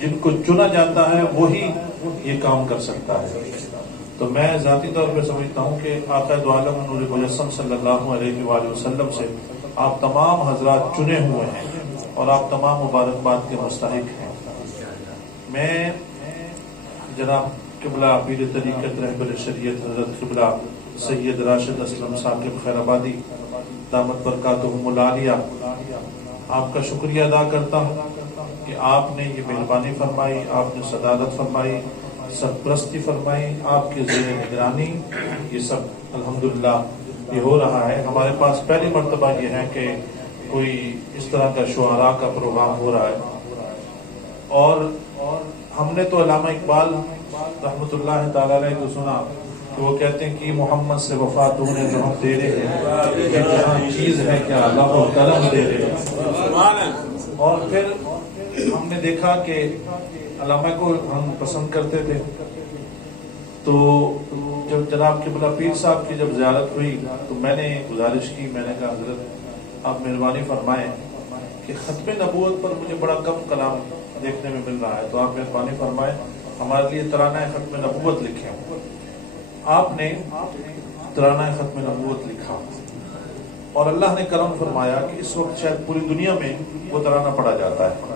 جن کو چنا جاتا ہے وہی یہ کام کر سکتا ہے. تو میں ذاتی طور پہ سمجھتا ہوں کہ آقا دو عالم نور مجسم صلی اللہ علیہ وآلہ وسلم سے آپ تمام حضرات چنے ہوئے ہیں اور آپ تمام مبارکباد کے مستحق ہیں. میں جناب قبلہ پیر طریقت رہبر شریعت حضرت قبلہ سید راشد اسلم ثاقب خیر آبادی دامت برکاتہم العالیہ آپ کا شکریہ ادا کرتا ہوں کہ آپ نے یہ مہربانی فرمائی، آپ نے صدارت فرمائی، سرپرستی فرمائی، آپ کے زیر نگرانی یہ سب الحمدللہ یہ ہو رہا ہے. ہمارے پاس پہلی مرتبہ یہ ہے کہ کوئی اس طرح کا شعراء کا پروگرام ہو رہا ہے. اور ہم نے تو علامہ اقبال رحمۃ اللہ تعالی علیہ کو سنا کہ وہ کہتے ہیں کہ محمد سے وفا تو نے جو ہم دے رہے ہیں یہ جہاں چیز ہے کیا اللہ و قلم دے رہے ہیں. اور پھر ہم نے دیکھا کہ علامہ کو ہم پسند کرتے تھے، تو جب جناب قبلہ پیر صاحب کی جب زیارت ہوئی تو میں نے گزارش کی، میں نے کہا حضرت آپ مہربانی فرمائیں کہ ختم نبوت پر مجھے بڑا کم کلام دیکھنے میں مل رہا ہے، تو آپ مہربانی فرمائیں ہمارے لیے ترانہ ختم نبوت لکھیں. آپ نے ترانہ ختم نبوت لکھا اور اللہ نے کرم فرمایا کہ اس وقت شاید پوری دنیا میں وہ ترانہ پڑھا جاتا ہے.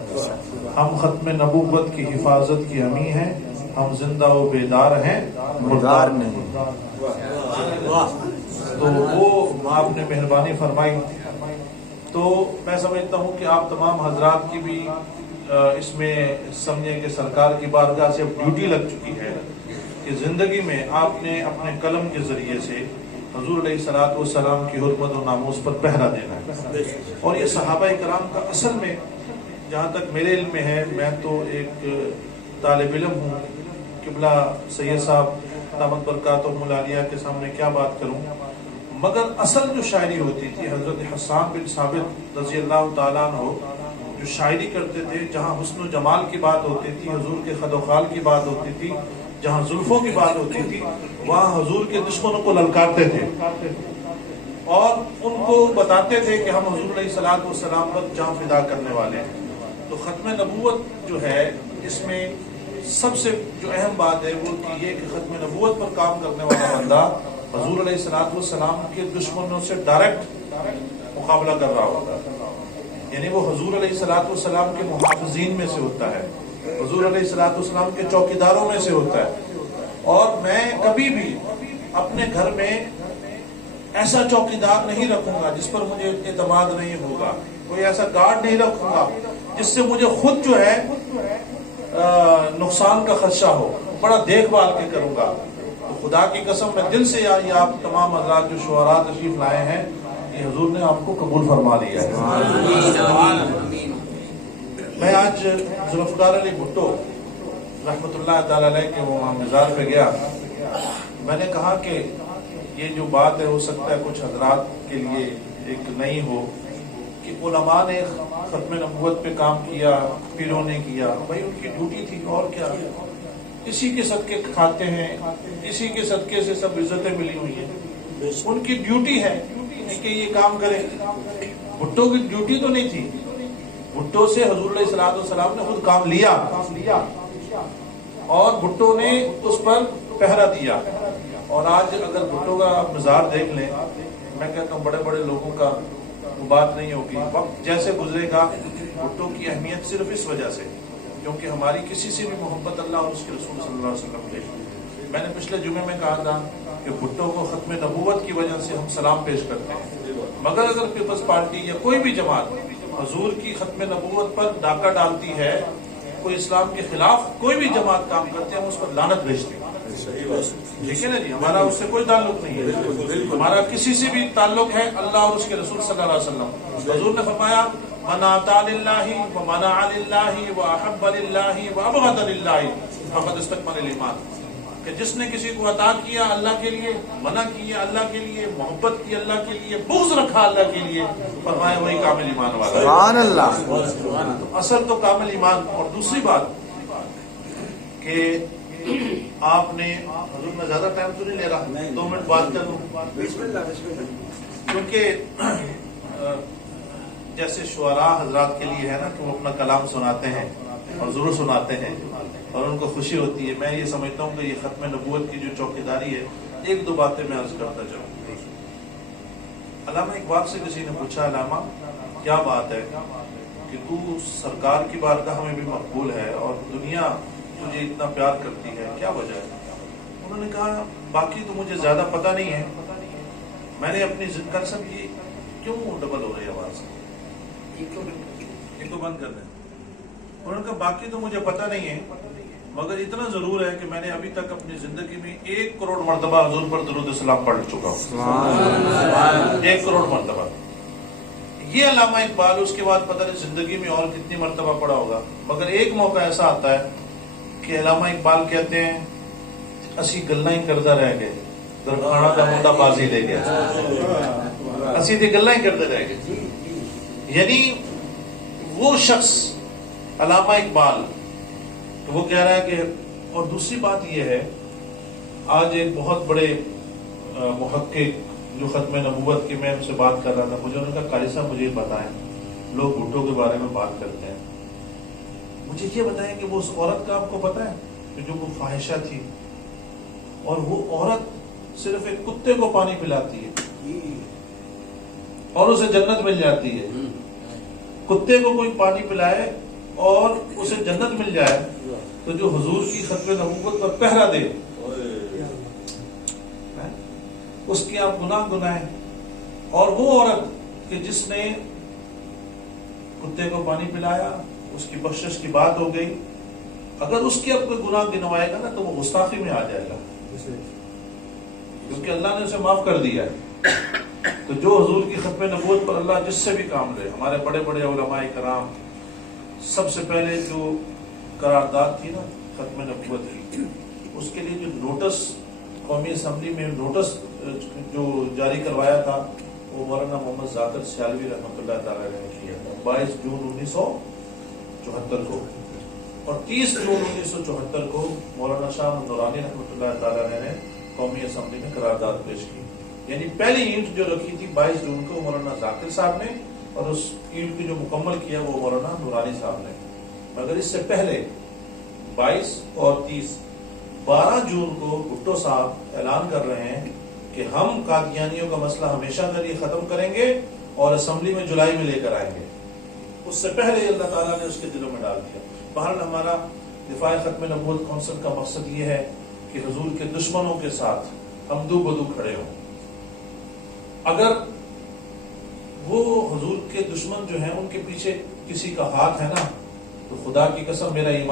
ہم ختم نبوت کی حفاظت کی حامی ہیں، ہم زندہ و بیدار ہیں مردار نہیں. تو وہ آپ نے مہربانی فرمائی. تو میں سمجھتا ہوں کہ آپ تمام حضرات کی بھی اس میں سمجھیں کہ سرکار کی بارگاہ سے ڈیوٹی لگ چکی ہے کہ زندگی میں آپ نے اپنے قلم کے ذریعے سے حضور علیہ الصلوۃ والسلام کی حرمت و ناموس پر پہرا دینا ہے. اور یہ صحابہ کرام کا اصل میں جہاں تک میرے علم میں ہے، میں تو ایک طالب علم ہوں، قبلہ سید صاحب دامت برکاتہم العالیہ کے سامنے کیا بات کروں، مگر اصل جو شاعری ہوتی تھی حضرت حسان بن ثابت رضی اللہ تعالیٰ عنہ جو شاعری کرتے تھے، جہاں حسن و جمال کی بات ہوتی تھی، حضور کے خد و خال کی بات ہوتی تھی، جہاں زلفوں کی بات ہوتی تھی، وہاں حضور کے دشمنوں کو للکارتے تھے اور ان کو بتاتے تھے کہ ہم حضور علیہ الصلوۃ والسلام پر جان فدا کرنے والے ہیں. تو ختم نبوت جو ہے اس میں سب سے جو اہم بات ہے وہ یہ کہ ختم نبوت پر کام کرنے والا بندہ حضور علیہ الصلوۃ والسلام کے دشمنوں سے ڈائریکٹ مقابلہ کر رہا ہوتا ہے. یعنی وہ حضور علیہ الصلوۃ والسلام کے محافظین میں سے ہوتا ہے، حضور علیہ الصلوۃ والسلام کے چوکیداروں میں سے ہوتا ہے. اور میں کبھی بھی اپنے گھر میں ایسا چوکیدار نہیں رکھوں گا جس پر مجھے اعتماد نہیں ہوگا، کوئی ایسا گارڈ نہیں رکھوں گا جس سے مجھے خود جو ہے نقصان کا خدشہ ہو. بڑا دیکھ بھال کے کروں گا. تو خدا کی قسم میں دل سے یہ آپ تمام حضرات جو شعراء تشریف لائے ہیں یہ حضور نے آپ کو قبول فرما لیا ہے. میں آج ذوالفقار علی بھٹو رحمۃ اللہ تعالی علیہ کے وہ مزار پہ گیا. میں نے کہا کہ یہ جو بات ہے ہو سکتا ہے کچھ حضرات کے لیے ایک نئی ہو کہ علماء نے ختم نبوت پہ کام کیا، پیروں نے کیا، بھائی ان کی ڈیوٹی تھی اور کیا. اسی کے صدقے کھاتے ہیں، اسی کے صدقے سے سب عزتیں ملی ہوئی ہیں. ان کی ڈیوٹی ہے کہ یہ کام کرے. بھٹو کی ڈیوٹی تو نہیں تھی. بھٹو سے حضور علیہ الصلوۃ والسلام نے خود کام لیا اور بھٹو نے اس پر پہرا دیا. اور آج اگر بھٹو کا مزار دیکھ لیں، میں کہتا ہوں بڑے بڑے لوگوں کا وہ بات نہیں ہوگی. وقت جیسے گزرے گا بھٹو کی اہمیت صرف اس وجہ سے کیونکہ ہماری کسی سے بھی محبت اللہ اور اس کے رسول صلی اللہ علیہ وسلم کے. میں نے پچھلے جمعے میں کہا تھا کہ بھٹو کو ختم نبوت کی وجہ سے ہم سلام پیش کرتے ہیں، مگر اگر پیپلز پارٹی یا کوئی بھی جماعت حضور کی ختم نبوت پر ڈاکہ ڈالتی ہے، کوئی اسلام کے خلاف کوئی بھی جماعت کام کرتے ہیں، ہم اس پر لعنت بھیجتے ہیں. ٹھیک ہے نا جی، ہمارا اس سے کوئی تعلق نہیں ہے. ہمارا کسی سے بھی تعلق ہے اللہ اور اس کے رسول صلی اللہ علیہ وسلم. حضور نے فرمایا من اطاع للہ ومنع للہ واحب للہ وابغض للہ فقد استکمل الایمان. کہ جس نے کسی کو عطا کیا اللہ کے لیے، منع کیا اللہ کے لیے، محبت کی اللہ کے لیے، بغض رکھا اللہ کے لیے، فرمایا وہی کامل ایمان والا ہے. سبحان اللہ. تو اصل تو کامل ایمان. اور دوسری بات کہ آپ نے حضور میں زیادہ ٹائم تو نہیں لے رہا، 2 منٹ بات کر دوں کیونکہ جیسے شعراء حضرات کے لیے ہے نا کہ وہ اپنا کلام سناتے ہیں، اور ضرور سناتے ہیں اور ان کو خوشی ہوتی ہے. میں یہ سمجھتا ہوں کہ یہ ختم نبوت کی جو چوکیداری ہے، ایک دو باتیں میں عرض کرتا جاؤں. علامہ اقبال سے کسی نے پوچھا، علامہ کیا بات ہے کہ تو سرکار کی بارگاہ میں بھی مقبول ہے اور دنیا تجھے اتنا پیار کرتی ہے، کیا وجہ ہے؟ انہوں نے کہا باقی تو مجھے زیادہ پتہ نہیں ہے، میں نے اپنی ضد کر سمجھی. کیوں ڈبل ہو رہی آواز؟ ایک کو بند کر دیں. انہوں نے کہا باقی تو مجھے پتہ نہیں ہے، مگر اتنا ضرور ہے کہ میں نے ابھی تک اپنی زندگی میں 1 کروڑ مرتبہ حضور پر درود و سلام پڑھ چکا ہوں. 1 کروڑ مرتبہ. یہ علامہ اقبال، اس کے بعد پتہ نہیں زندگی میں اور کتنی مرتبہ پڑھا ہوگا. مگر ایک موقع ایسا آتا ہے کہ علامہ اقبال کہتے ہیں اسی گلاں ہی کردا رہ گئے، درخانہ کا منڈا بازی لے گیا. اسی تے گلاں ہی کرتے رہ گئے. یعنی وہ شخص علامہ اقبال وہ کہہ رہا ہے کہ. اور دوسری بات یہ ہے، آج ایک بہت بڑے محقق جو ختم نبوت کی، میں ان سے بات کر رہا تھا، مجھے انہوں نے کہا قاری صاحب مجھے یہ بتائیں، لوگ بھٹو کے بارے میں بات کرتے ہیں، مجھے یہ بتائیں کہ وہ اس عورت کا آپ کو پتہ ہے کہ جو وہ فاحشہ تھی، اور وہ عورت صرف ایک کتے کو پانی پلاتی ہے اور اسے جنت مل جاتی ہے. کتے کو کوئی پانی پلائے اور اسے جنت مل جائے تو جو حضور کی ختم نبوت پر پہرا دے اس کی آپ گناہ گناہیں. اور وہ عورت کہ جس نے کتے کو پانی پلایا، اس کی بخشش کی بات ہو گئی، اگر اس کی اب کوئی گناہ گنوائے گا نا تو وہ گستاخی میں آ جائے گا، کیونکہ اللہ نے اسے معاف کر دیا ہے. تو جو حضور کی ختم نبوت پر اللہ جس سے بھی کام لے، ہمارے بڑے بڑے علماء کرام، سب سے پہلے جو قرارداد تھی نا ختم نبوت کی، اس کے لیے جو نوٹس قومی اسمبلی میں نوٹس جو جاری کروایا تھا وہ مولانا محمد ذاکر سیالوی رحمۃ اللہ تعالی نے کیا تھا 22 جون 1974 کو. اور 30 جون 1974 کو مولانا شاہ نورانی رحمۃ اللہ تعالی نے قومی اسمبلی میں قرارداد پیش کی. یعنی پہلی اینٹ جو رکھی تھی 22 جون کو مولانا ذاکر صاحب نے، اور اس اینٹ کی جو مکمل کیا وہ مولانا نورانی صاحب نے. مگر اس سے پہلے 22 اور 30 12 جون کو بھٹو صاحب اعلان کر رہے ہیں کہ ہم قادیانیوں کا مسئلہ ہمیشہ کے لیے ختم کریں گے اور اسمبلی میں جولائی میں لے کر آئیں گے. اس سے پہلے اللہ تعالیٰ نے اس کے دلوں میں ڈال دیا. بہرحال ہمارا دفاع ختم نبوت کونسل کا مقصد یہ ہے کہ حضور کے دشمنوں کے ساتھ ہم دو بدو کھڑے ہوں. اگر وہ حضور کے دشمن جو ہیں ان کے پیچھے کسی کا ہاتھ ہے نا، تو خدا کی قسم میرا ایمان